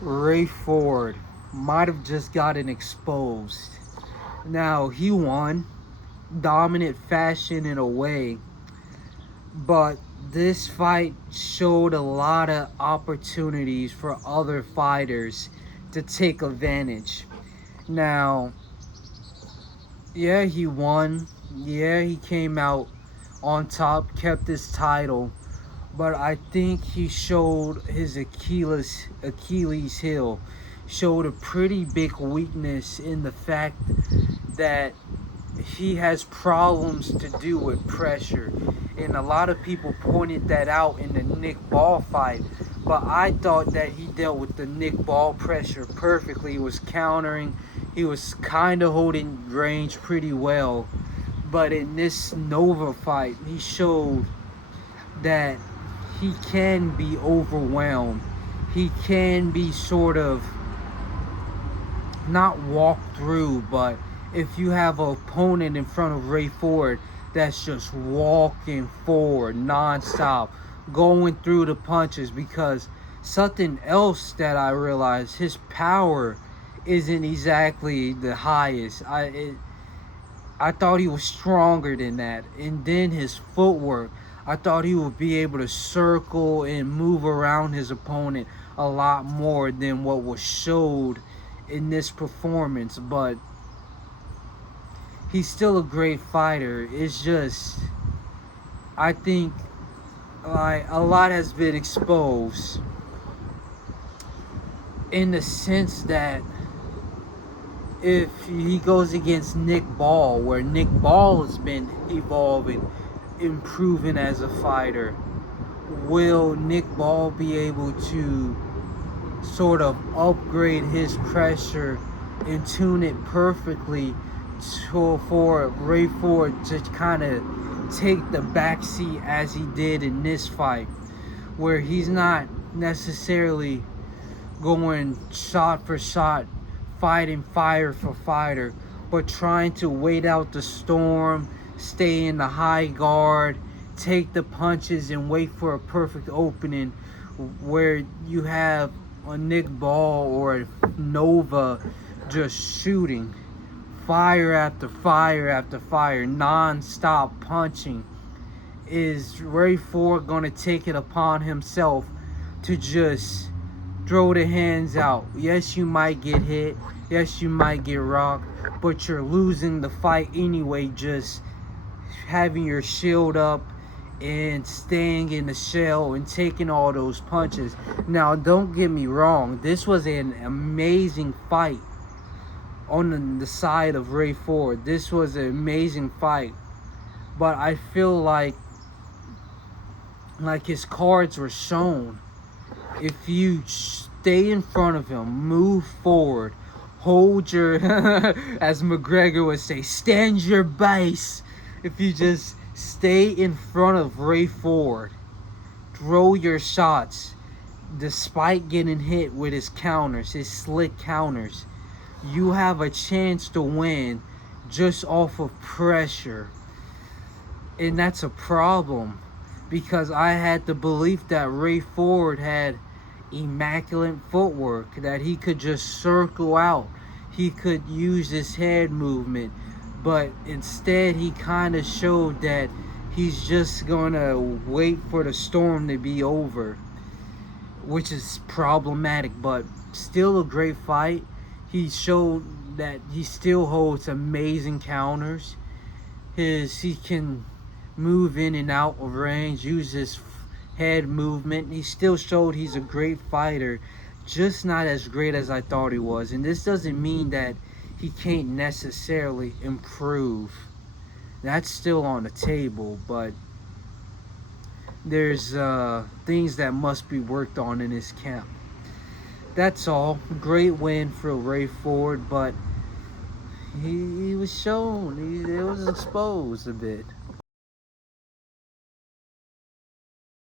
Ray Ford might have just gotten exposed. Now, he won dominant fashion in a way, but this fight showed a lot of opportunities for other fighters to take advantage. Now, yeah, he won. Yeah, he came out on top, kept his title, but I think he showed his Achilles heel, showed a pretty big weakness in the fact that he has problems to do with pressure. And a lot of people pointed that out in the Nick Ball fight. But I thought that he dealt with the Nick Ball pressure perfectly. He was countering. He was kind of holding range pretty well. But in this Nova fight, he showed that he can be overwhelmed. He can be sort of not walked through, but if you have an opponent in front of Ray Ford that's just walking forward nonstop, going through the punches, because something else that I realized, his power isn't exactly the highest. I thought he was stronger than that. And then his footwork, I thought he would be able to circle and move around his opponent a lot more than what was showed in this performance. But he's still a great fighter. It's just, I think like a lot has been exposed in the sense that if he goes against Nick Ball, where Nick Ball has been evolving, improving as a fighter, will Nick Ball be able to sort of upgrade his pressure and tune it perfectly for Ray Ford to kind of take the backseat as he did in this fight, where he's not necessarily going shot for shot, fighting fire for fighter, but trying to wait out the storm, stay in the high guard, take the punches and wait for a perfect opening, where you have a Nick Ball or a Nova just shooting fire after fire after fire, non-stop punching. Is Ray Ford going to take it upon himself to just throw the hands out? Yes, you might get hit. Yes, you might get rocked, but you're losing the fight anyway, just having your shield up and staying in the shell and taking all those punches. Now, don't get me wrong. This was an amazing fight on the side of Ray Ford. This was an amazing fight. But I feel like his cards were shown. If you stay in front of him, move forward, hold your, as McGregor would say, stand your base. If you just stay in front of Ray Ford, throw your shots, despite getting hit with his counters, his slick counters, you have a chance to win just off of pressure. And that's a problem, because I had the belief that Ray Ford had immaculate footwork, that he could just circle out, he could use his head movement, but instead he kind of showed that he's just gonna wait for the storm to be over, which is problematic. But still a great fight. He showed that he still holds amazing counters. He can move in and out of range, use his head movement. He still showed he's a great fighter, just not as great as I thought he was. And this doesn't mean that he can't necessarily improve. That's still on the table, but there's things that must be worked on in his camp. That's all. Great win for Ray Ford, but he was shown. It was exposed a bit.